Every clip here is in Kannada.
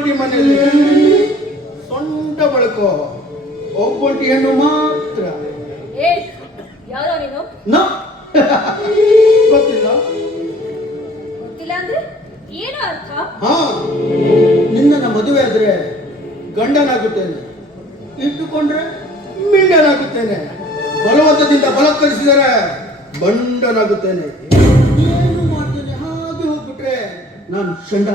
ಒಂಟಿ ಮನೆಯಲ್ಲಿ. ಸೊಂಟ ಬಳಕೋ. ಒಬ್ಬಂಟಿ ಹೆಣ್ಣು ಮಾತ್ರ. ಯಾರೋ ನೀನು? ನ. ಗೊತ್ತಿಲ್ಲ. ಗೊತ್ತಿಲ್ಲ ಅಂದ್ರೆ ಏನು ಅರ್ಥ? ಹಾ ನಿನ್ನ ಮದುವೆ ಆದ್ರೆ ಗಂಡನಾಗುತ್ತೇನೆ. ಇಟ್ಟುಕೊಂಡ್ರೆ ಮಿಂಡನಾಗುತ್ತೇನೆ. ಬಲವಂತದಿಂದ ಬಲತ್ಕರಿಸಿದರೆ ಬಂಡನಾಗುತ್ತೇನೆ. ಏನು ಮಾಡ್ತೇನೆ ಹಾಗೆ ಹೋಗ್ಬಿಟ್ರೆ ನಾನು ಶಂಡ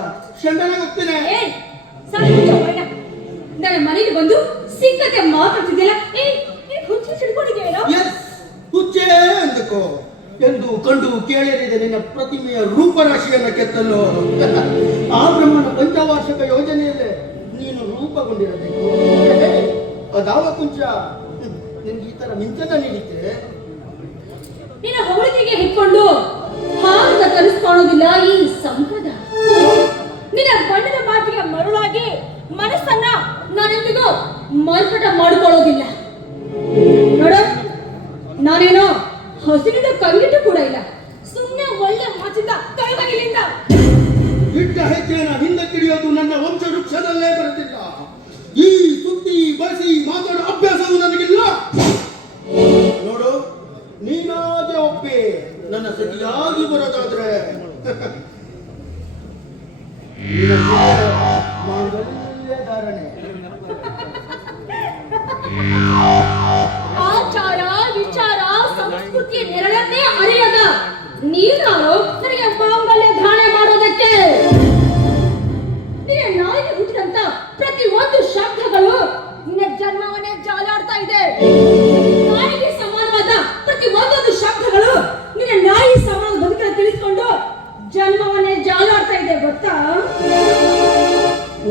ಶಂಡನಾಗುತ್ತೇನೆ ಏ ಸಾಕು ಚೌಡಯ್ಯ. ನನ್ನ ಮನೆಗೆ ಬಂದು ಸಿಕ್ಕತೆ ಮಾತಾಡ್ತಿದ್ದೆಲ್ಲ ಹುಚ್ಚು ಅಂದುಕೋ. ಎಂದು ಕಂಡು ಕೇಳಿರಿದೆ ನಿನ್ನ ಪ್ರತಿಮೆಯ ರೂಪರಾಶಿಯನ್ನು ಕೆತ್ತಲು. ಆ ಬ್ರಹ್ಮನ ಪಂಚವಾರ್ಷಿಕ ಯೋಜನೆಯಲ್ಲೇ ನೀನು ರೂಪಗೊಂಡಿರಬೇಕು. ಅದಾವ ಕುಂಚ. ನಿನ್ಗೆ ಈ ತರ ಮಿಂಚನ ನೀಡಿದ್ದೆ ನಿನ್ನ ಹೊಗಳಿಕೆಗೆ ಹಿಡ್ಕೊಂಡು ಅಂತ ಕಲಿಸ್ಕೊಳ್ಳೋದಿಲ್ಲ ಈ ಸಂಪದ ನಿನ್ನ ಬಣ್ಣದ ಮಾತಿಗೆ ಮರುಳಾಗಿ ಮನಸ್ಸನ್ನ ನಾನೆಂದಿಗೂ ಮಾರ್ಪಾಟ ಮಾಡಿಕೊಳ್ಳೋದಿಲ್ಲ. ನೋಡು, ನಾನೇನೋ ಹಸಿರಿನ ಕಂಗಿಟ್ಟು ಕೂಡ ಇಲ್ಲ. ಸುಮ್ಮನೆ ಒಳ್ಳೆ ಮಾತಿಂದ ತೊಲಗಿಲಿಂದ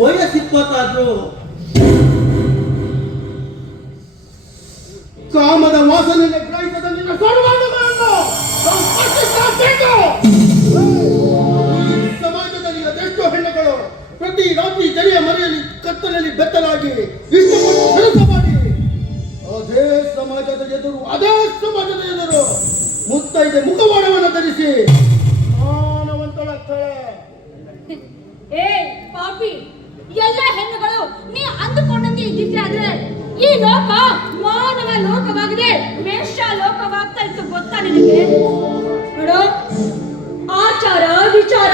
ವಯಸ್ಸಿಪ್ಪತ್ತಾದ್ರೂ ಕಾಮದ ವಾಸನೆಗೆ ಗ್ರಹಿಸದ ನಿನ್ನ ಸರ್ವಾಂಗಗಳನ್ನು ಸಮಾಜದಲ್ಲಿ ಅದೆಷ್ಟೋ ಹೆಣ್ಣುಗಳು ಪ್ರತಿ ರಾತ್ರಿ ಜರಿಯ ಮನೆಯಲ್ಲಿ ಕತ್ತಲಲ್ಲಿ ಬೆತ್ತಲಾಗಿ ಇಷ್ಟಪಟ್ಟು ಮಾಡಿ ಅದೇ ಸಮಾಜದ ಎದುರು, ಅದೇ ಸಮಾಜದ ಎದುರು ಮುತ್ತೈದೆ ಮುಖವಾಡವನ್ನು ಧರಿಸಿ ಮಾನವಂತಳಾಗ್ತಾಳೆ ಏ ಪಾಪಿ. ಎಲ್ಲ ಹೆಣ್ಣುಗಳು ನೀ ಅಂದುಕೊಂಡಂತೆ ಇದ್ದಿದ್ರೆ ಈ ಲೋಕ ಮಾನವ ಲೋಕವಾಗಿದೆ ಮೇಷ ಲೋಕವಾಗ್ತಾ ಇತ್ತು ಗೊತ್ತಾ ನಿನಗೆ? ನೋಡು, ಆಚಾರ, ವಿಚಾರ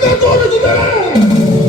Santa Claus,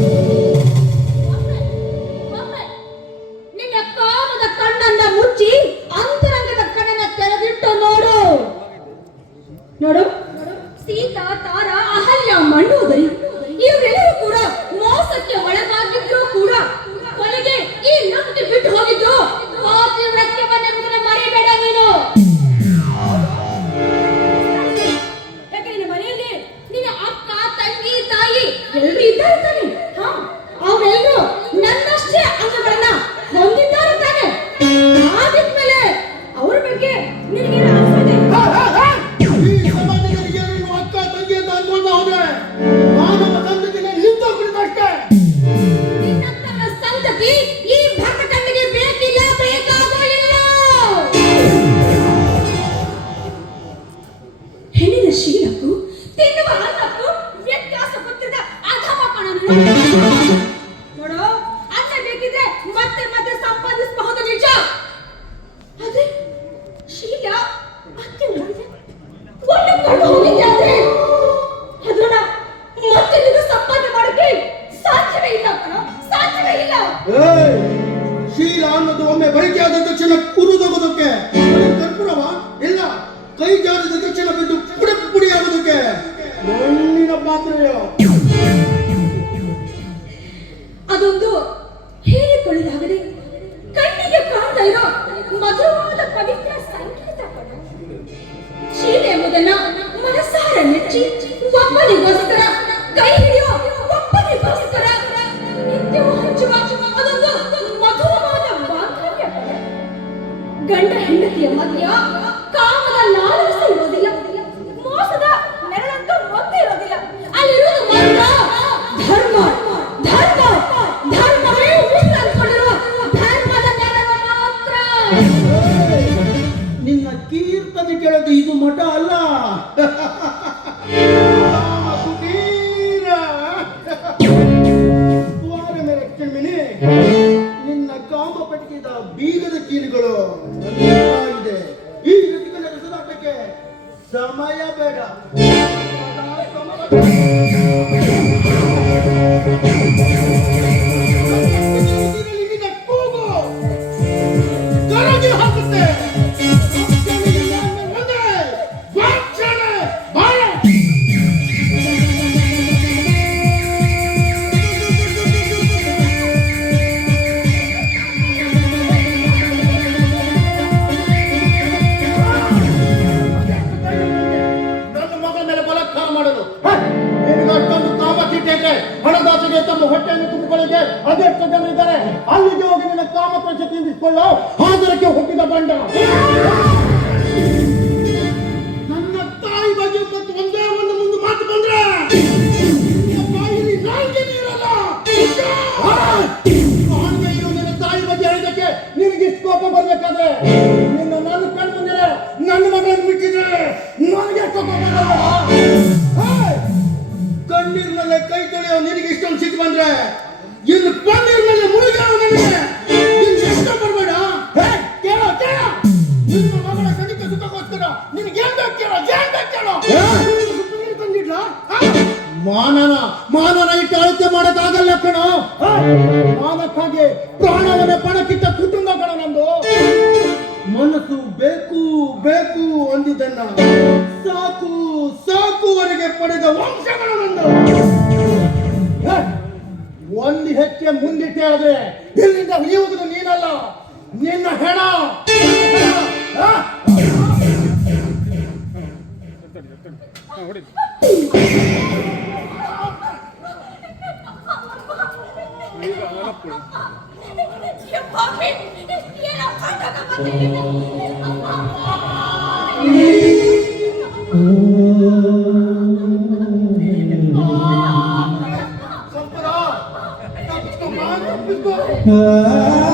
Material. ಒಂದು ಹೊಟ್ಟೆಯನ್ನು ತುಂಬಿಕೊಳ್ಳಿಕ್ಕೆ ಅದೆಷ್ಟು ಜನ ಇದ್ದಾರೆ. ಅಲ್ಲಿಗೆ ಹೋಗಿ ನಿನ್ನ ಕಾಮಕೋಶ ತೀರಿಸಿಕೊಳ್ಳೋ ಹಾದರಕ್ಕೆ ಹುಟ್ಟಿದ ಬಂಡ. ನನ್ನ ತಾಯಿ ಬಗ್ಗೆ ಮತ್ತು ಒಂದೇ ಒಂದು ಮುಂದೆ ಮಾತು ಬಂದ್ರೆ ತಾಯಿ ಬಗ್ಗೆ ಹೇಳಿದಕ್ಕೆ ನಿನಗೆ ಕೋಪ ಬರಬೇಕಾದ್ರೆ? ಅಂದ್ರೆ ಇಲ್ಲಿ ಬಂದಿರ್ಮೇಲೆ ಮುಳುಗಿ ಅವನಿಗೆ ನಿನ್ ಇಷ್ಟ ಬರಬೇಡ ಕೇಳ ಕೇಳ. ನಿನ್ನ ಮಗಳ ಬೇಕು ಮಾನನ ಮಾನನ ಇಟ್ಟು ಅಳತೆ ಮಾಡಕ್ಕಾಗಲ್ಲ ಕಣ. Uh...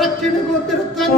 ಹೊರ ಕಿಣಗುತ್ತಿರುತ್ತಾನೆ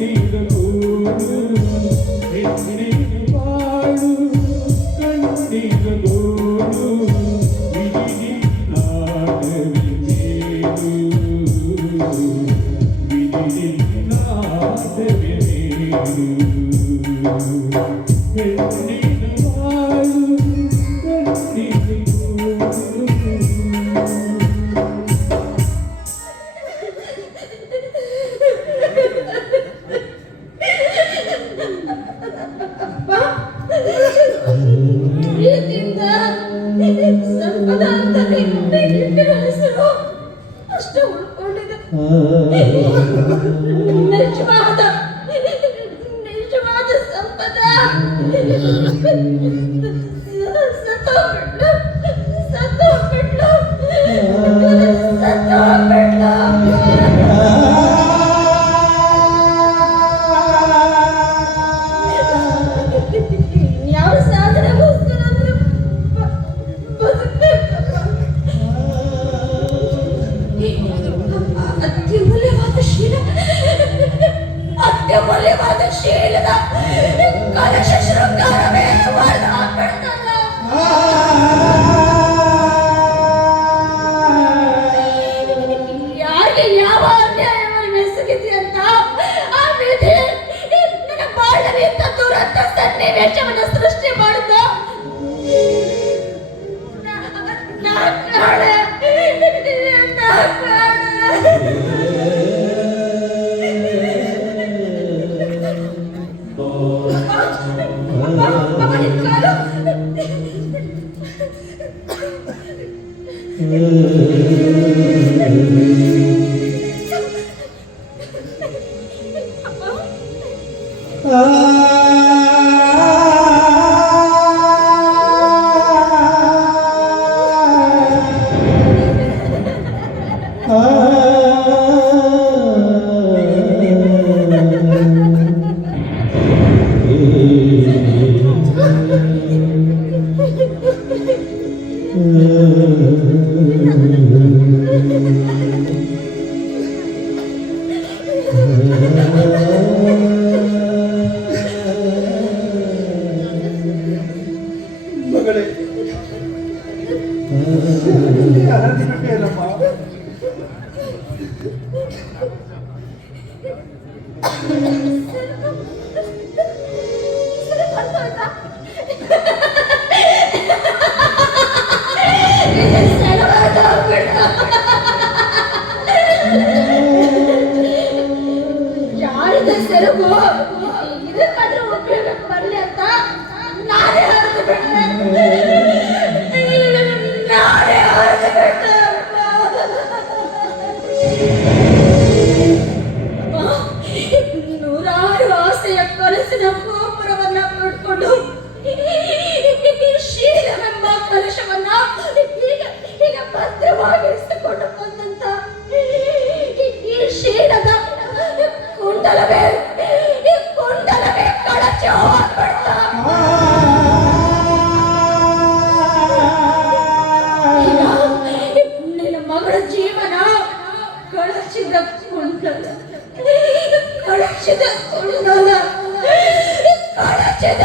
See you. Necma'da, Necma'da Sampa'da. ಆಮೇಲೆ ನನ್ನ ಬಾಳಲ್ಲಿ ಇಂಥ ದುರಂತ ಸನ್ನಿವೇಶವನ್ನು ಸೃಷ್ಟಿ ಮಾಡಿದ ನಾಳೆ. யாருக்கு செருப்போ? ಕೊಂಡಲ. ಕಳಚಿದ ಕೊಂಡಲ. ಕಳಚಿದ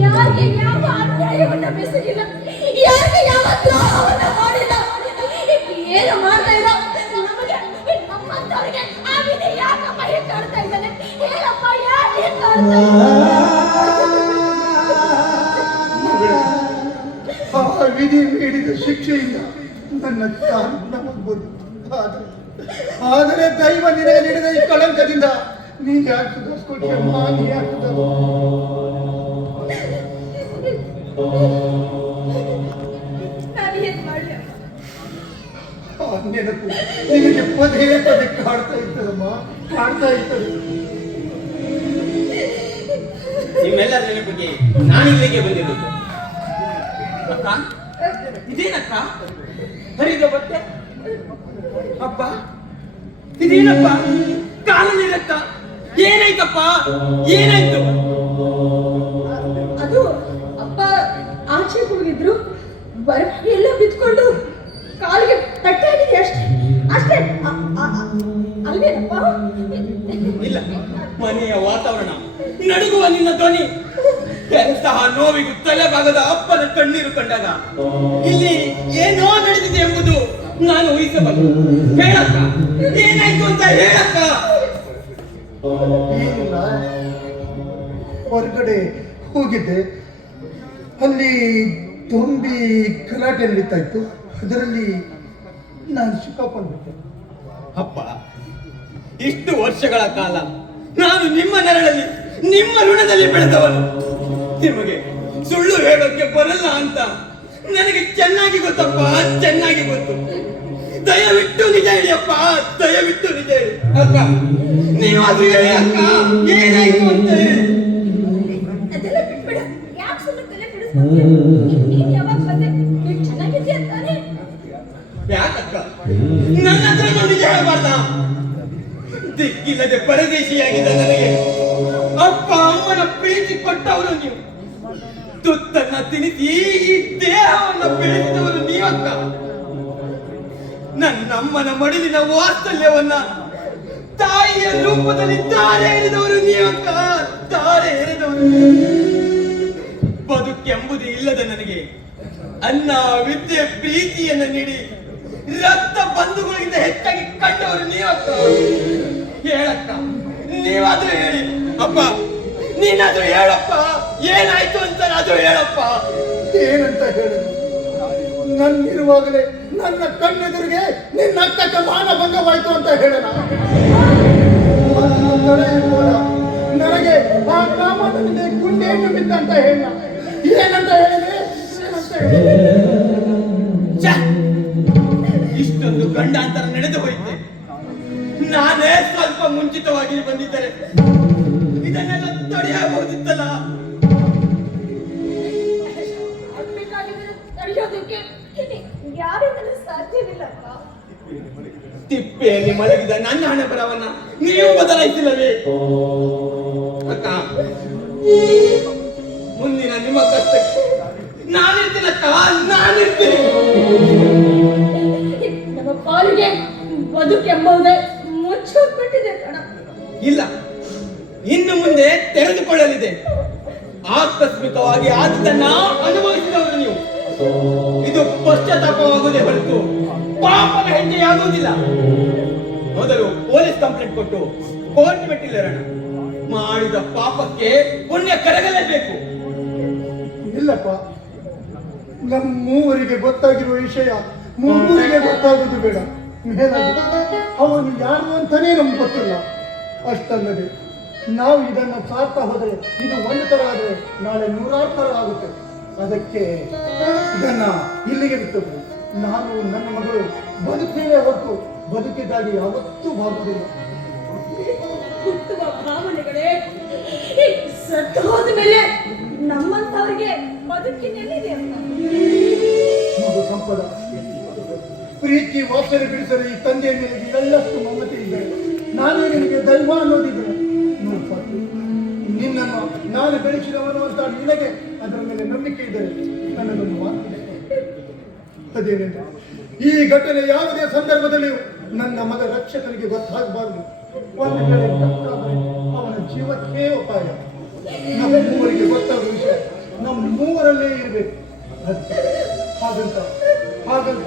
ಯಾರಿಗೆ ಯಾವ ಯಾರಿಗೆ ಮಾಡ್ತಾ ಇರೋ ನಮಗೆ ಯಾಕೆ ಕಾಡ್ತಾ ನೀಡಿದ ಶಿಕ್ಷೆಯಿಂದ ನನ್ನ ಆದರೆ ಆದರೆ ದೈವ ನಿನಗೆ ನೀಡಿದ ಈ ಕಳಂಕದಿಂದ ನೀ ಯಾಕೆ ಸುಧಾರಿಸ್ಕೊಳ್ತೀಯಮ್ಮ ನೀ ಯಾಕೆ ಸುಧಾರಿಸ್ಕೊಳ್ತೀಯ? ನಾನು ಮಾಡ್ಲಿ? ಆ ನೆನಪು ನಿನಗೆ ಪದೇ ಪದೇ ಕಾಡ್ತಾ ಇರ್ತದಮ್ಮ ಕಾಡ್ತಾ ಇರ್ತದೆ ನಿಮ್ಮೆಲ್ಲರ ನೆನಪಿಗೆ ನಾನು ಇಲ್ಲಿಗೆ ಬಂದಿರೋದು. ಅಕ್ಕ ಇದೇನಕ್ಕ ಹರಿದ ಬಟ್ಟೆ? ಅಪ್ಪ ಇದೇನಪ್ಪ? ಕಾಲಲ್ಲಿ ರಕ್ತ? ಏನಾಯ್ತಪ್ಪ? ಏನಾಯ್ತು? ಅದು ಅಪ್ಪ ಆಚೆ ಹೋಗಿದ್ರು ಬರ ಎಲ್ಲ ಬಿತ್ಕೊಂಡು ಕಾಲಿಗೆ ತಟ್ಟೆ ಆಗಿದೆ ಅಷ್ಟೇ. ಅಷ್ಟೇ ಅಲ್ವೇನಪ್ಪ? ಇಲ್ಲ ಮನೆಯ ವಾತಾವರಣ ನಡುಗುವ ನಿನ್ನ ಧ್ವನಿ. ಎಂತಹ ನೋವಿಗೂ ತಲೆಭಾಗದ ಅಪ್ಪನ ಕಣ್ಣೀರು ಕಂಡಾಗ ಇಲ್ಲಿ ಏನೋ ನಡೆದಿದೆ ಎಂಬುದು ನಾನು ಊಹಿಸಬಲ್ಲೆ. ಹೇಳಕ್ಕ ಏನಾಯ್ತು ಅಂತ ಹೇಳಕ್ಕ. ಹೊರಗಡೆ ಹೋಗಿದ್ದೆ. ಅಲ್ಲಿ ತುಂಬಿ ಗಲಾಟೆ ನಡೀತಾ ಇತ್ತು ಅದರಲ್ಲಿ ನಾನು ಸಿಕ್ಕಾಕೊಂಡ್ಬಿಟ್ಟೆ. ಅಪ್ಪ ಇಷ್ಟು ವರ್ಷಗಳ ಕಾಲ ನಾನು ನಿಮ್ಮ ನೆರಳಲ್ಲಿ ನಿಮ್ಮ ಋಣದಲ್ಲಿ ಬೆಳೆದವನು. ನಿಮಗೆ ಸುಳ್ಳು ಹೇಳೋಕೆ ಬರಲ್ಲ ಅಂತ ನನಗೆ ಚೆನ್ನಾಗಿ ಗೊತ್ತಪ್ಪ ಚೆನ್ನಾಗಿ ಗೊತ್ತು. ದಯವಿಟ್ಟು ನಿಜ ಹೇಳಿಯಪ್ಪ ದಯವಿಟ್ಟು ನಿಜ ಹೇಳಿ. ಅಕ್ಕ ನೀವಾದ್ರೂ ಹೇಳಿ ಅಕ್ಕ ಏನಾಯ್ತು ಅಂತ? ಹೇಳಿ ಯಾಕಕ್ಕ ನನ್ನ ಹತ್ರ ನಿಜ ಹೇಳಬಾರ್ದ? ದಿಕ್ಕಿಲ್ಲದೆ ಪರದೇಶಿಯಾಗಿದ್ದ ನನಗೆ. ಅಪ್ಪ ಅಮ್ಮನ ಪ್ರೀತಿ ಕೊಟ್ಟವರು ನೀವು. ತುತ್ತನ್ನ ತಿನಿಸಿ ಈ ದೇಹವನ್ನ ಬೆಳೆಸಿದವರು ನೀವಕ್ಕ. ನನ್ನಮ್ಮನ ಮಡಿಲಿನ ವಾತ್ಸಲ್ಯವನ್ನ ತಾಯಿಯ ರೂಪದಲ್ಲಿ ತಾರೆ ಎರೆದವರು ನೀವಕ್ಕ, ತಾರೆ ಎರೆದವರು. ಬದುಕೆಂಬುದು ಇಲ್ಲದ ನನಗೆ ಅನ್ನ, ವಿದ್ಯೆ, ಪ್ರೀತಿಯನ್ನ ನೀಡಿ ರಕ್ತ ಬಂಧುಗಳಿಗಿಂತ ಹೆಚ್ಚಾಗಿ ಕಂಡವರು ನೀವಕ್ಕ. ಹೇಳಕ್ಕ, ನೀವಾದ್ರೂ ಹೇಳಿ, ಅಪ್ಪ, ನೀನಾದ್ರೂ ಹೇಳಪ್ಪ, ಏನಾಯ್ತು ಅಂತನಾದ್ರೂ ಹೇಳಪ್ಪ ಏನಂತ ಹೇಳಿದ್ರು? ನನ್ನಿರುವಾಗಲೇ ನನ್ನ ಕಣ್ಣೆದುರಿಗೆ ನಿನ್ನ ಅಕ್ಕಕ್ಕೆ ಮಾನಭಂಗವಾಯ್ತು ಅಂತ ಹೇಳೋಣ. ನನಗೆ ಆ ಕಾಮದಲ್ಲಿ ಬಿದ್ದ ಅಂತ ಹೇಳ. ಏನಂತ ಹೇಳಿದ್ರೆ? ಏನಂತ! ಇಷ್ಟೊಂದು ಗಂಡಾಂತರ ನಡೆದು ಹೋಯ್ತೆ. ನಾನೇ ಸ್ವಲ್ಪ ಮುಂಚಿತವಾಗಿ ಬಂದಿದ್ದರೆ ಇದನ್ನೆಲ್ಲ ತಡೆಯಬಹುದಿತ್ತಲ್ಲ ಯಾರಿಂದಲೂ ಸಾಧ್ಯವಿಲ್ಲಪ್ಪ. ತಿಪ್ಪೆಯಲ್ಲಿ ಮಲಗಿದ ನನ್ನ ಹಣೆ ಬರವನ್ನ ನೀವು ಬದಲಾಯಿಸಿಲ್ಲವೇ? ಪೊಲೀಸ್ ಕಂಪ್ಲೇಂಟ್ ಕೊಟ್ಟು ಕೋರ್ಟ್ ಮಾಡಿದ ಪಾಪಕ್ಕೆ ಪುಣ್ಯ ಕರಗಲೇಬೇಕು. ಇಲ್ಲಪ್ಪ ನಮ್ಮ ಮೂವರಿಗೆ ಗೊತ್ತಾಗಿರುವ ವಿಷಯ ಮೂವರಿಗೆ ಗೊತ್ತಾಗುದು ಬೇಡ. ಅವನು ಯಾರು ಅಂತಾನೇ ನಮ್ಗೆ ಗೊತ್ತಿಲ್ಲ. ಅಷ್ಟಲ್ಲದೆ, ನಾವು ಇದನ್ನು ಸಾರ್ತಾ ಹೋದರೆ ಇದು ಒಂದು ತರ ಆದರೆ ನಾಳೆ ನೂರಾರು ತರ ಆಗುತ್ತೆ. ಅದಕ್ಕೆ ಇದನ್ನ ಇಲ್ಲಿಗೆ ಬಿಟ್ಟು ನಾನು ನನ್ನ ಮಗಳು ಬದುಕೇವೆ ಹೊರತು ಬದುಕಿದ್ದಾಗಿ ಯಾವತ್ತೂ ಬಾಗುವುದಿಲ್ಲ ಹುಟ್ಟುವ ಭಾವನೆಗಳೇ ಸತ್ತು ಹೋದ್ಮೇಲೆ ನಮ್ಮಂತವರಿಗೆ ಬದುಕಿನಲ್ಲಿದೆ ಅಂತ? ಸಂಪದ. ಪ್ರೀತಿ ವಾಸನೆ ಬಿಡಿಸಲು ಈ ತಂದೆ ನಿನಗೆ ಎಲ್ಲಷ್ಟು ಮಮತೆ ಇದೆ ನಾನು ನಿನಗೆ ದೈವ ಅನ್ನೋದಿದೆ ನಿನ್ನನ್ನು ನಾನು ಬೆಳೆಸಿದವನು ಅಂತ ನಿನಗೆ ಅದರ ಮೇಲೆ ನಂಬಿಕೆ ಇದೆ ನನ್ನನ್ನು ಮಾತಿದೆ ಅದೇನೆಂದು ಈ ಘಟನೆ ಯಾವುದೇ ಸಂದರ್ಭದಲ್ಲಿಯೂ ನನ್ನ ಮಗ ರಕ್ಷಕನಿಗೆ ಗೊತ್ತಾಗಬಾರದು. ಒಂದು ಕಡೆ ಅವನ ಜೀವಕ್ಕೆ ಉಪಾಯ ನಮ್ಮ ಮೂವರಿಗೆ ಗೊತ್ತಾದ ವಿಷಯ ನಮ್ಮ ಮೂರಲ್ಲೇ ಇರಬೇಕು ಹಾಗಂತ ಹಾಗಂತ.